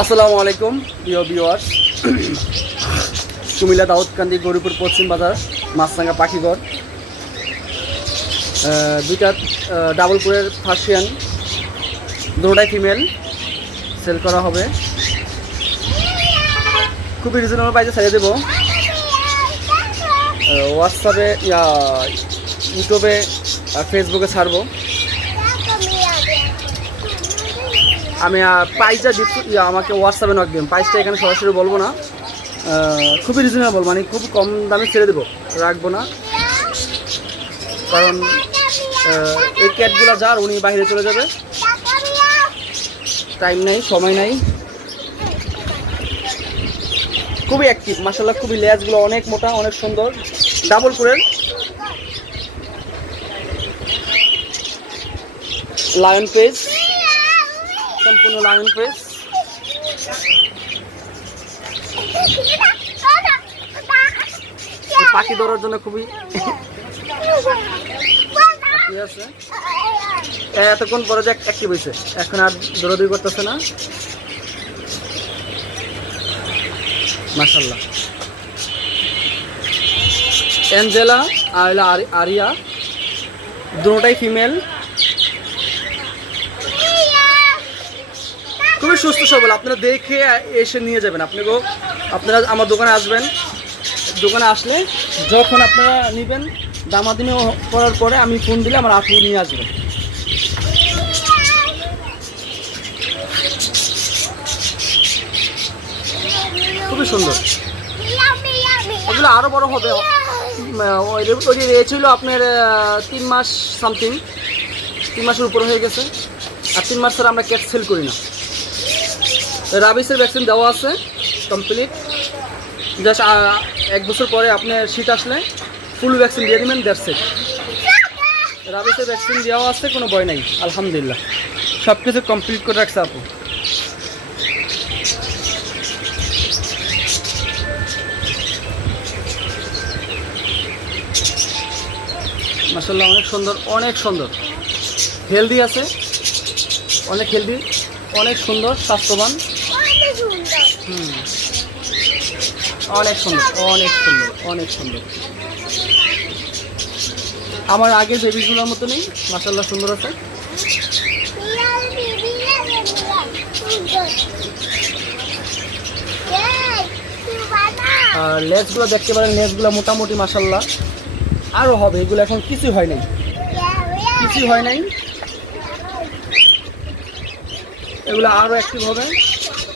আসসালামু আলাইকুম প্রিয় ভিউয়ার্স। কুমিল্লা দাউদকান্দি গৌরীপুর পশ্চিম বাজার মাছরাঙ্গা পাখিঘর দুইটা ডাবল কোরের পার্সিয়ান, দুটোটাই ফিমেল সেল করা হবে। খুবই রিজনেবল প্রাইসে ছেড়ে দেবো। হোয়াটসঅ্যাপে ইউটিউবে ফেসবুকে ছাড়বো। আমি প্রাইসটা আমাকে হোয়াটসঅ্যাপে নক দেবেন। প্রাইসটা এখানে সরাসরি বলবো না, খুবই রিজনেবল, মানে খুব কম দামে ছেড়ে দেবো, রাখবো না। কারণ এই ক্যাটগুলো যার উনি বাইরে চলে যাবে, টাইম নাই, সময় নাই। খুবই অ্যাক্টিভ মাশাআল্লাহ, খুবই লেজগুলো অনেক মোটা, অনেক সুন্দর, ডাবল কোরের লায়ন পেজ, সম্পূর্ণ লায়ন পেজ। পাখি ধরার জন্য খুবই আছে। এতক্ষণ পরে যে অ্যাক্টিভ হয়েছে, এখন আর দৌড়াদৌড়ি করতেছে না। মাশাআল্লাহ, অ্যাঞ্জেলা আর আরিয়া দুটোটাই ফিমেল, খুবই সুস্থ সবল। আপনারা দেখে এসে নিয়ে যাবেন। আপনারা আমার দোকানে আসবেন। দোকানে আসলে যখন আপনারা নেবেন, দামাদামি করার পরে আমি ফোন দিলে আমার আপনি নিয়ে আসবেন। খুবই সুন্দর, এগুলো আরও বড় হবে। ওই ছিল আপনার 3 মাস সামথিং, 3 মাসের উপরে হয়ে গেছে। আর 3 মাস ছাড়া আমরা ক্যাট সেল করি না। রাবিসের ভ্যাকসিন দেওয়া আছে কমপ্লিট। জাস্ট 1 বছর পরে আপনার শীত আসলে ফুল ভ্যাকসিন দিয়ে দেবেন, দ্যাটস ইট। রাবিসের ভ্যাকসিন দেওয়া আছে, কোনো ভয় নাই আলহামদুলিল্লাহ। সব কিছু কমপ্লিট করে রাখছে আপু। মাশাআল্লাহ, অনেক সুন্দর, অনেক সুন্দর, হেলদি আছে, অনেক হেলদি, অনেক সুন্দর, স্বাস্থ্যবান। অনেক সুন্দর, অনেক সুন্দর, অনেক সুন্দর। আমার আগের বেবিগুলোর মতো নেই, মাশাআল্লাহ সুন্দর আছে। আর লেজগুলো দেখতে পারেন, লেজগুলো মোটামুটি মাশাআল্লাহ আরও হবে। এগুলো এখন কিছুই হয় নাই, কিছুই হয় নাই, এগুলো আরও অ্যাক্টিভ হবে।